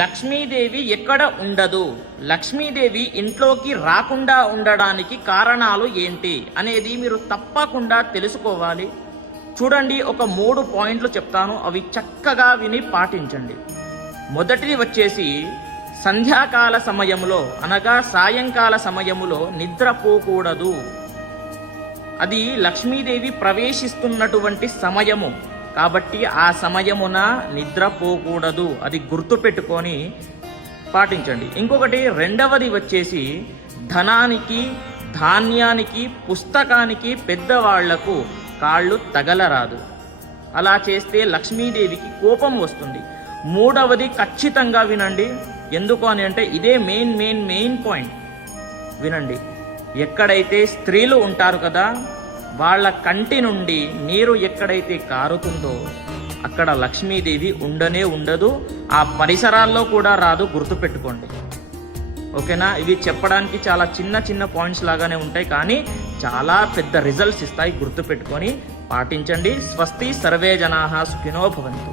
లక్ష్మీదేవి ఎక్కడ ఉండదు, లక్ష్మీదేవి ఇంట్లోకి రాకుండా ఉండడానికి కారణాలు ఏంటి అనేది మీరు తప్పకుండా తెలుసుకోవాలి. చూడండి, ఒక 3 పాయింట్లు చెప్తాను, అవి చక్కగా విని పాటించండి. మొదటిది వచ్చేసి సంధ్యాకాల సమయంలో అనగా సాయంకాల సమయములో నిద్రపోకూడదు. అది లక్ష్మీదేవి ప్రవేశిస్తున్నటువంటి సమయము కాబట్టి ఆ సమయమున నిద్రపోకూడదు. అది గుర్తుపెట్టుకొని పాటించండి. ఇంకొకటి రెండవది వచ్చేసి ధనానికి, ధాన్యానికి, పుస్తకానికి పెద్దవాళ్లకు కాళ్ళు తగలరాదు. అలా చేస్తే లక్ష్మీదేవికి కోపం వస్తుంది. మూడవది ఖచ్చితంగా వినండి, ఎందుకు అని అంటే ఇదే మెయిన్ పాయింట్. వినండి, ఎక్కడైతే స్త్రీలు ఉంటారు కదా, వాళ్ళ కంటి నుండి నీరు ఎక్కడైతే కారుతుందో అక్కడ లక్ష్మీదేవి ఉండనే ఉండదు, ఆ పరిసరాల్లో కూడా రాదు. గుర్తుపెట్టుకోండి, ఓకేనా? ఇవి చెప్పడానికి చాలా చిన్న పాయింట్స్ లాగానే ఉంటాయి, కానీ చాలా పెద్ద రిజల్ట్స్ ఇస్తాయి. గుర్తుపెట్టుకొని పాటించండి. స్వస్తి, సర్వే జనాః సుఖినో భవంతు.